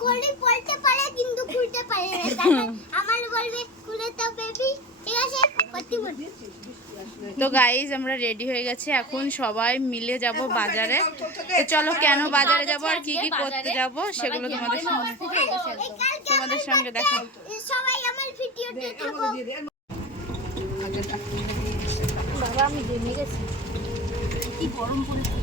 খুলে পড়তে পারে কিন্তু খুলতে পারে না। আমার বলবে খুলে দাও বেবি, ঠিক আছে? পড়তে বলবে। তো গাইজ আমরা রেডি হয়ে গেছি, এখন সবাই মিলে যাব বাজারে। তো চলো কেন বাজারে যাব আর কি কি করতে যাব সেগুলো তোমাদের সঙ্গে দেখো। সবাই আমার ভিডিওতে থাকো। বাবা আমি জেনে গেছি কি গরম পড়েছে।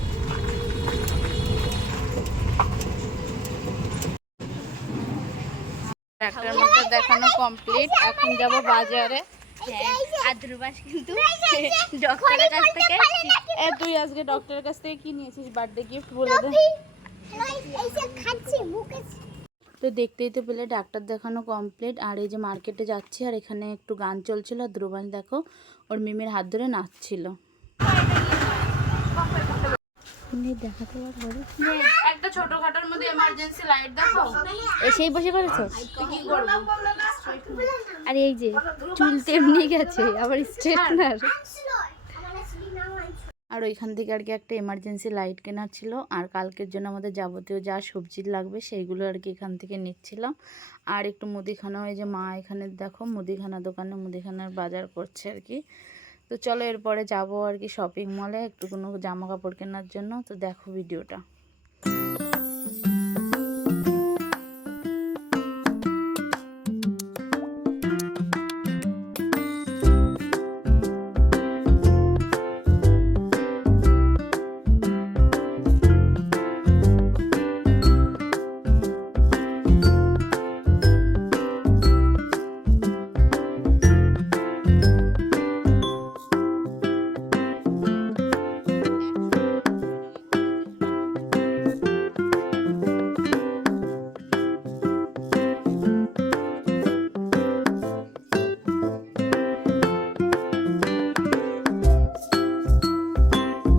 ডাক্তার মতো দেখানো কমপ্লিট, এখন যাব বাজারে। আর দুর্বাস কিন্তু ডক্টরের কাছ থেকে তুই আজকে ডক্টরের কাছ থেকে কি নিয়েছিস বার্থডে গিফট বলে দে। তো দেখতেই তো পেলে ডাক্তার দেখানো কমপ্লিট, আর এই যে মার্কেটে যাচ্ছি আর এখানে একটু গান চলছিল আর ধ্রুবান দেখো ওর মিমির হাত ধরে নাচছিল। দেখাতে পারবো একটা ছোটখাটোর মধ্যে এমার্জেন্সি লাইট দেখো। এসেই বসে করেছো? কি করবো? আর এই যে চুল তেমনি গেছে আবার স্ট্রেটনার। আর ওইখান থেকে আর কি একটা এমার্জেন্সি লাইট কেনার ছিল, আর কালকের জন্য আমাদের যাবতীয় যা সবজি লাগবে সেইগুলো আর কি এখান থেকে নিচ্ছিলাম। আর একটু মুদিখানা, ওই যে মা এখানে দেখো মুদিখানা দোকানে মুদিখানার বাজার করছে আর কি। তো চলো এরপরে যাবো আর কি শপিং মলে একটু কোনো জামা কাপড় কেনার জন্য। তো দেখো ভিডিওটা।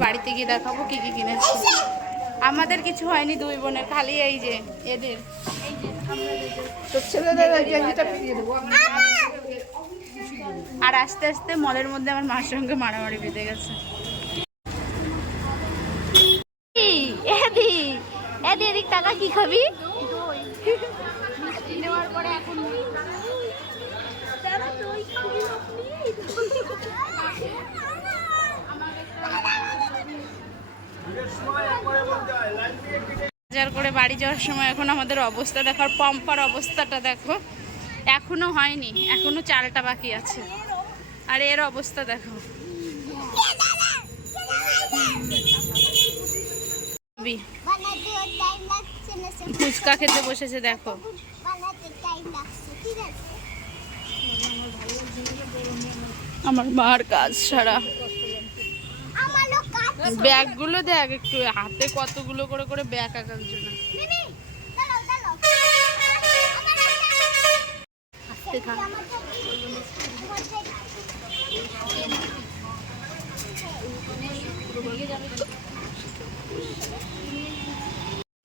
বাড়িতে গিয়ে দেখাবো কি কি কিনেছি। আমাদের কিছু হয়নি দুই বোনের, খালি এই যে এদের। আর আস্তে আস্তে মলের মধ্যে আমার মার সঙ্গে মারামারি বেঁধে গেছে। এদিক টাকা কি খাবি? বাজার করে বাড়ি যাওয়ার সময় এখন আমাদের অবস্থা দেখার, পম্পার অবস্থাটা দেখো। এখনো হয়নি, এখনো চালটা বাকি আছে, আর এর অবস্থা দেখো। ফুচকা খেতে বসেছে দেখো। আমার মার কাজ সারা। ব্যাগগুলো দেখ একটু, হাতে কতগুলো করে করে ব্যাগ আঁকার জন্য।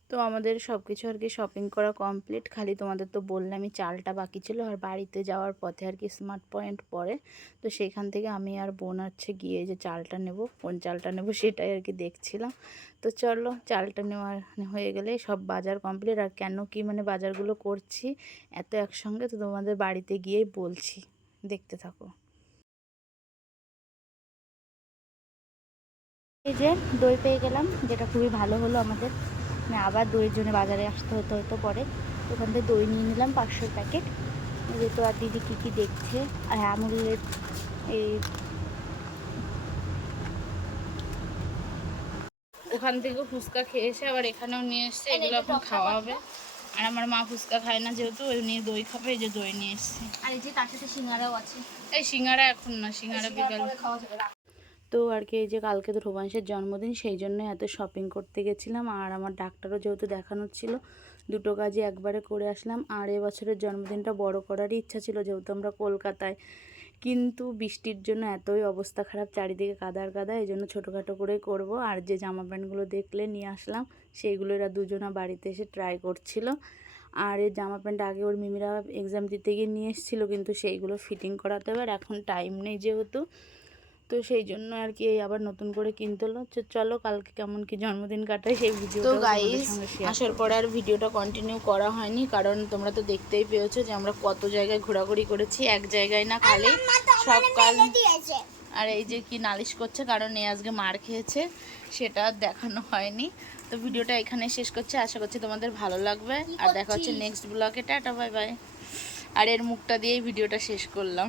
তো আমাদের সব কিছু আর কি শপিং করা কমপ্লিট, খালি তোমাদের তো বললামই চালটা বাকি ছিল। আর বাড়িতে যাওয়ার পথে আর কি স্মার্ট পয়েন্ট পড়ে, তো সেইখান থেকে আমি আর বোন হচ্ছে গিয়ে যে চালটা নেব, কোন চালটা নেব সেটাই আর কি দেখছিলাম। তো চলো চালটা নেওয়ার হয়ে গেলে সব বাজার কমপ্লিট। আর কেন কি মানে বাজারগুলো করছি এত একসঙ্গে, তো তোমাদের বাড়িতে গিয়েই বলছি, দেখতে থাকো। এই যে দই পেয়ে গেলাম, যেটা খুবই ভালো হলো আমাদের। আবার দইয়ের জন্য বাজারে আসতে হতো পরে। ওখান থেকে দই নিয়ে নিলাম 500 প্যাকেট। যেহেতু আর দিদি কী কী দেখছে, আর আমুলের এই ওখান থেকে ফুচকা খেয়ে এসে আবার এখানেও নিয়ে এসছে, এগুলো এখন খাওয়া হবে। আর আমার মা ফুচকা খায় না যেহেতু, ওই নিয়ে দই খাবে, এই যে দই নিয়ে এসছে। আর এই যে তার সাথে সিঙ্গারাও আছে। এই সিঙ্গারা এখন না, সিঙ্গারা বিকাল খাওয়া যাবে। তো আর কি এই যে কালকে তো ধ্রুবাংশের জন্মদিন, সেই জন্য এত শপিং করতে গেছিলাম। আর আমার ডাক্তারও যেহেতু দেখানোর ছিল, দুটো কাজই একবারে করে আসলাম। আর এবছরের জন্মদিনটা বড় করারই ইচ্ছা ছিল, যেহেতু আমরা কলকাতায়, কিন্তু বৃষ্টির জন্য এতই অবস্থা খারাপ, চারিদিকে কাদার কাদা, এই জন্য ছোটোখাটো করেই করব। আর যে জামা প্যান্টগুলো দেখলে নিয়ে আসলাম, সেইগুলো এরা দুজনা বাড়িতে এসে ট্রাই করছিল। আর এই জামা প্যান্ট আগে ওর মিমিরা এক্সাম দিতে গিয়ে নিয়ে এসেছিলো, কিন্তু সেইগুলো ফিটিং করাতে হবে, আর এখন টাইম নেই যেহেতু, তো সেই জন্য আর কি এই আবার নতুন করে কিনতে হলো। চলো কালকে কেমন কি জন্মদিন কাটাই সেই ভিডিও। তো গাইস আসার পরে আর ভিডিওটা কন্টিনিউ করা হয়নি, কারণ তোমরা তো দেখতেই পেয়েছো যে আমরা কত জায়গায় ঘোরাঘুরি করেছি, এক জায়গায় না খালি সব কাল। আর এই যে কি নালিশ করছে কারণ এ আজকে মার খেয়েছে, সেটা দেখানো হয়নি। তো ভিডিওটা এখানে শেষ করছি, আশা করছি তোমাদের ভালো লাগবে। আর দেখা হচ্ছে নেক্সট ব্লগে। Tata bye bye. আর এর মুখটা দিয়েই ভিডিওটা শেষ করলাম।